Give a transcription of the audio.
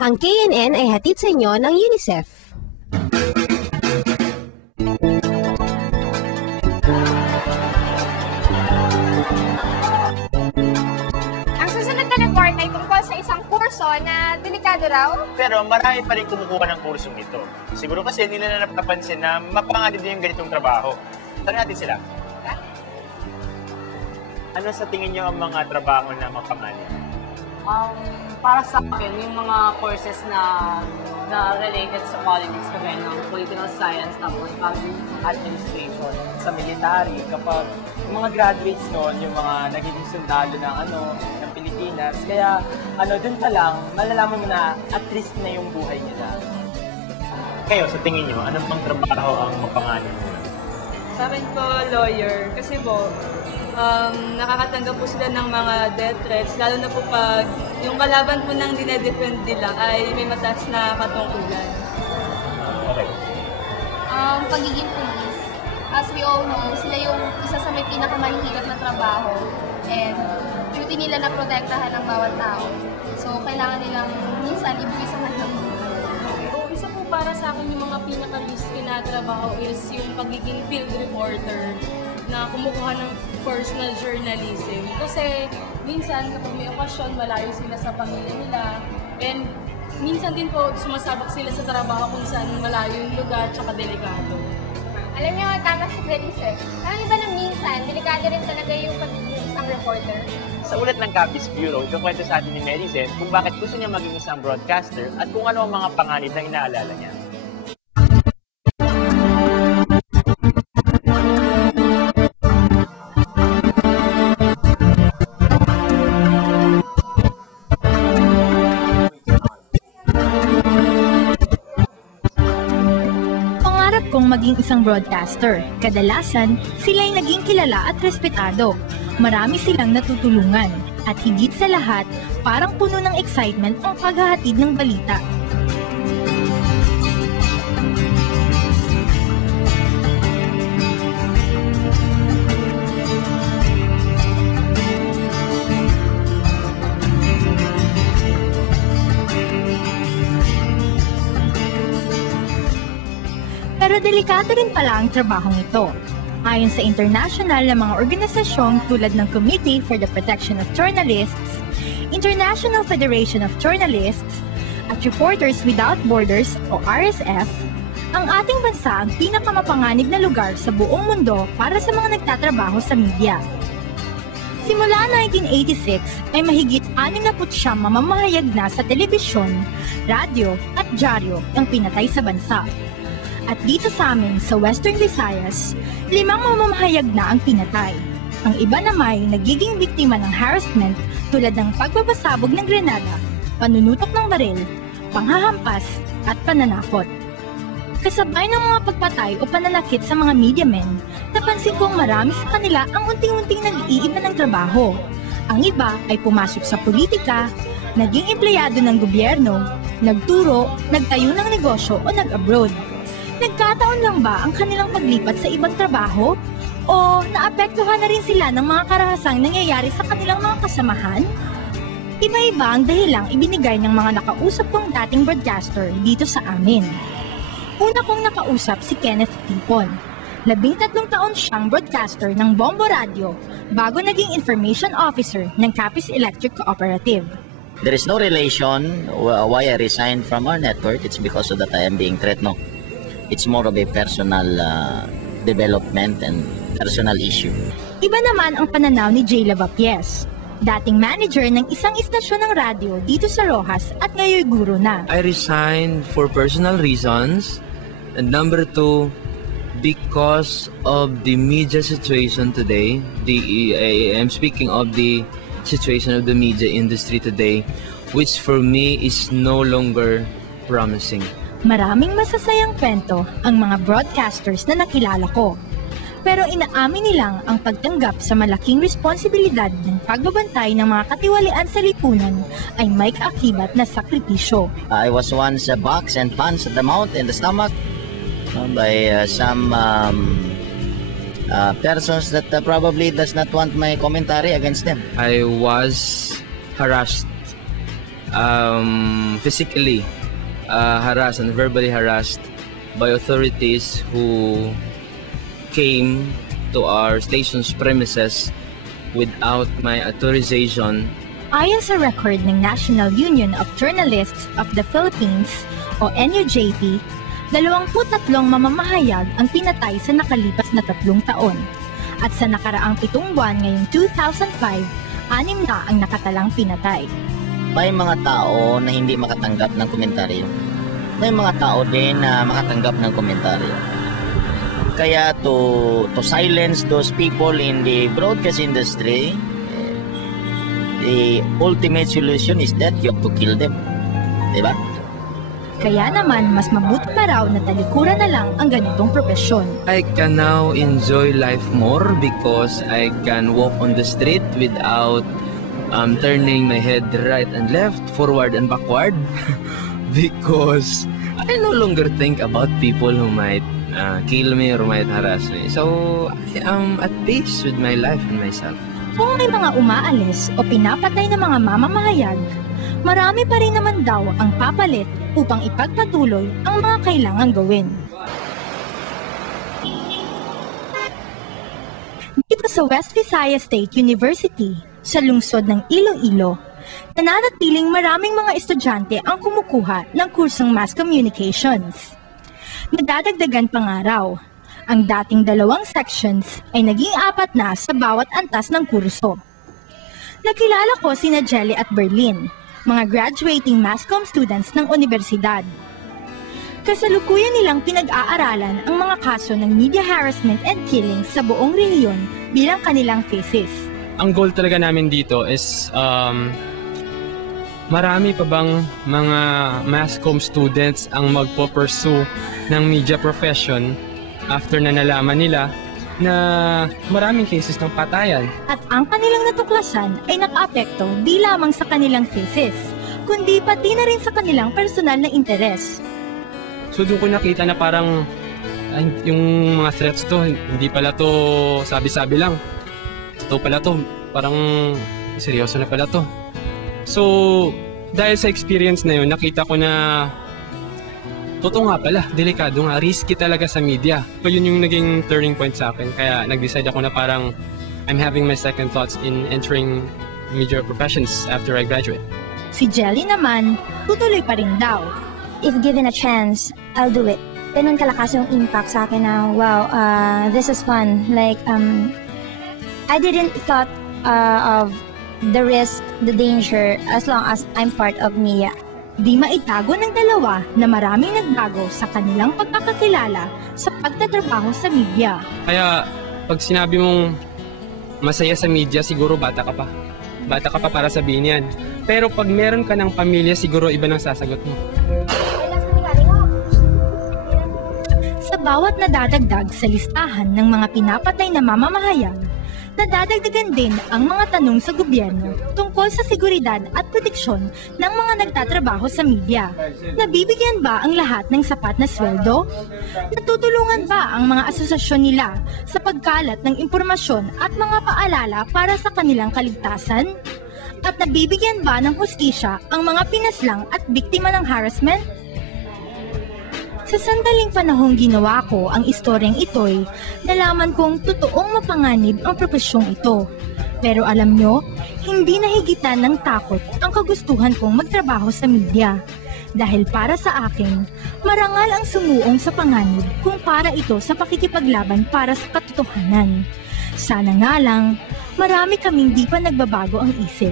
Ang KNN ay hatid sa inyo ng UNICEF. Ang susunod na report ay tungkol sa isang kurso na delikado raw. Pero marami pa rin kumukuha ng kursong ito. Siguro kasi nila na napapansin na mapanganib din yung ganitong trabaho. Tanong natin sila. Ano sa tingin nyo ang mga trabaho na mapanganib? Para sa akin, yung mga courses na related sa politics, kagaya ng political science, tapos public administration. Sa military, kapag yung mga graduates noon, yung mga nagiging sundalo ng Pilipinas, kaya dun pa lang, malalaman mo na at least na yung buhay nila. Kayo, sa tingin nyo, anong pang trabaho ang mapanganib? Sa amin po, lawyer. Kasi po, nakakatanggap po sila ng mga death threats, lalo na po pag yung kalaban po ng dinedefend nila ay may mataas na katungkulan. Okay. Pagiging police. As we all know, sila yung isa sa may pinakamahihirap na trabaho. And duty nila na protektahan ang bawat tao. So, kailangan nilang minsan ibuwi sa kanilang buhay. Isa po para sa akin yung mga pinaka-risky na trabaho is yung pagiging field reporter na kumukuha ng personal journalism. Kasi minsan kapag may okasyon, malayo sila sa pamilya nila. And minsan din po sumasabak sila sa trabaho kung saan malayo yung lugar tsaka delikado. Alam niyo, tama si Felice. Alam ba na minsan, delikado rin talaga yung pagiging isang reporter? Sa ulat ng Capiz Bureau, ikukwento sa atin ni Medicine kung bakit gusto niya maging isang broadcaster at kung ano ang mga panganib na inaalala niya. Maging isang broadcaster. Kadalasan, sila'y naging kilala at respetado. Marami silang natutulungan. At higit sa lahat, parang puno ng excitement ang paghahatid ng balita. Pero delikado rin pala ang trabahong ito. Ayon sa international na mga organisasyon tulad ng Committee for the Protection of Journalists, International Federation of Journalists, at Reporters Without Borders o RSF, ang ating bansa ang pinakamapanganib na lugar sa buong mundo para sa mga nagtatrabaho sa media. Simula 1986 ay mahigit 69 mamamahayag na sa telebisyon, radyo at dyaryo ang pinatay sa bansa. At dito sa amin sa Western Visayas, 5 mamamahayag na ang pinatay. Ang iba naman ay nagiging biktima ng harassment tulad ng pagbabasabog ng grenada, panunutok ng baril, panghahampas at pananakot. Kasabay ng mga pagpatay o pananakit sa mga media men, napansin kong marami sa kanila ang unting-unting nag-iiba ng trabaho. Ang iba ay pumasok sa politika, naging empleyado ng gobyerno, nagturo, nagtayo ng negosyo o nag-abroad. Nagkataon lang ba ang kanilang paglipat sa ibang trabaho? O naapektuhan na rin sila ng mga karahasang nangyayari sa kanilang mga kasamahan? Iba-iba ang dahilang ibinigay ng mga nakausap kong dating broadcaster dito sa amin. Una kong nakausap si Kenneth Tipon. 13 taon siyang broadcaster ng Bombo Radio bago naging information officer ng Capiz Electric Cooperative. There is no relation why I resigned from our network. It's because of that I am being threatened. No. It's more of a personal development and personal issue. Iba naman ang pananaw ni Jay Lavapiés, dating manager ng isang istasyon ng radyo dito sa Rojas at ngayon guro na. I resigned for personal reasons, and number 2, because of the media situation today. I'm speaking of the situation of the media industry today, which for me is no longer promising. Maraming masasayang kwento ang mga broadcasters na nakilala ko. Pero inaamin nilang ang pagtanggap sa malaking responsibilidad ng pagbabantay ng mga katiwalian sa lipunan ay may kaakibat na sakripisyo. I was once boxed and punched at the mouth and the stomach by some persons that probably does not want my commentary against them. I was harassed physically harassed and verbally harassed by authorities who came to our station's premises without my authorization. Ayon sa record ng National Union of Journalists of the Philippines o NUJP, 23 mamamahayag ang pinatay sa nakalipas na 3 taon. At sa nakaraang 7 buwan ngayong 2005, 6 na ang nakatalang pinatay. May mga tao na hindi makatanggap ng komentaryo. May mga tao din na makatanggap ng komentaryo. Kaya to silence those people in the broadcast industry, the ultimate solution is that you have to kill them. Diba? Kaya naman, mas mabuti pa raw na talikuran na lang ang ganitong propesyon. I can now enjoy life more because I can walk on the street without turning my head right and left, forward and backward. Because I no longer think about people who might kill me or might harass me. So, I am at peace with my life and myself. Kung may mga umaalis o pinapatay na mga mamamahayag, marami pa rin naman daw ang papalit upang ipagpatuloy ang mga kailangang gawin. Dito sa West Visayas State University, sa lungsod ng Iloilo, nananatiling maraming mga estudyante ang kumukuha ng kursong Mass Communications. Nadadagdagan pa nga raw, ang dating 2 sections ay naging 4 na sa bawat antas ng kurso. Nakilala ko sina Jelly at Berlin, mga graduating Mass Comm students ng universidad. Kasalukuyan nilang pinag-aaralan ang mga kaso ng media harassment and killing sa buong rehiyon bilang kanilang thesis. Ang goal talaga namin dito is marami pa bang mga Mass Comm students ang magpo-pursue ng media profession after na nalaman nila na maraming cases ng patayan. At ang kanilang natuklasan ay nakaapekto di lamang sa kanilang thesis, kundi pati na rin sa kanilang personal na interes. So doon ko nakita na parang yung mga threats to, hindi pala to sabi-sabi lang. Ito pala to, parang seryoso na pala to. So dahil sa experience na yun, nakita ko na totoo nga pala, delikado nga, risky talaga sa media. So yun yung naging turning point sa akin. Kaya nag-decide ako na parang I'm having my second thoughts in entering media professions after I graduate. Si Jelly naman, tutuloy pa rin daw. If given a chance, I'll do it. Ganun kalakas yung impact sa akin na, wow, this is fun. Like, I didn't thought of the risk, the danger, as long as I'm part of media. Di maitago ng dalawa na maraming nagbago sa kanilang pagkakakilala sa pagtatrabaho sa media. Kaya pag sinabi mong masaya sa media, siguro bata ka pa. Bata ka pa para sabihin yan. Pero pag meron ka ng pamilya, siguro iba nang sasagot mo. Sa bawat nadadagdag sa listahan ng mga pinapatay na mamamahayag, nadadagdagan din ang mga tanong sa gobyerno tungkol sa seguridad at proteksyon ng mga nagtatrabaho sa media. Nabibigyan ba ang lahat ng sapat na sweldo? Natutulungan ba ang mga asosasyon nila sa pagkalat ng impormasyon at mga paalala para sa kanilang kaligtasan? At nabibigyan ba ng hustisya ang mga pinaslang at biktima ng harassment? Sa sandaling panahong ginawa ko ang istoryang ito'y nalaman kong totoong mapanganib ang profesyong ito. Pero alam nyo, hindi nahigitan ng takot ang kagustuhan kong magtrabaho sa media. Dahil para sa akin, marangal ang sumuong sa panganib kung para ito sa pakikipaglaban para sa katotohanan. Sana nga lang, marami kaming di pa nagbabago ang isip.